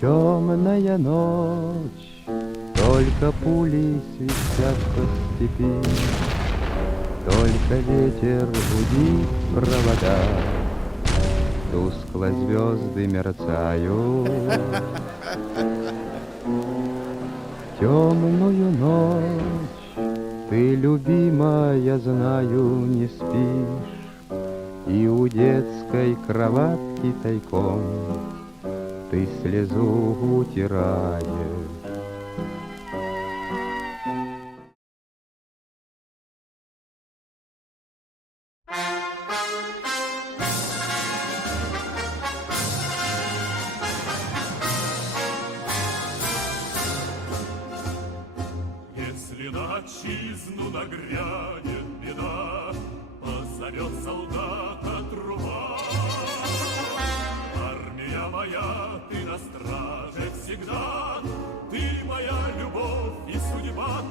Темная ночь, только пули свистят по степи, только ветер гудит провода, тускло звезды мерцают. Темную ночь ты, любимая, знаю, не спишь, и у детской кроватки тайком ты слезу утираешь. Если на отчизну нагрянет беда, позовет солдата труба. Армия моя, ты на страже всегда, ты моя любовь и судьба.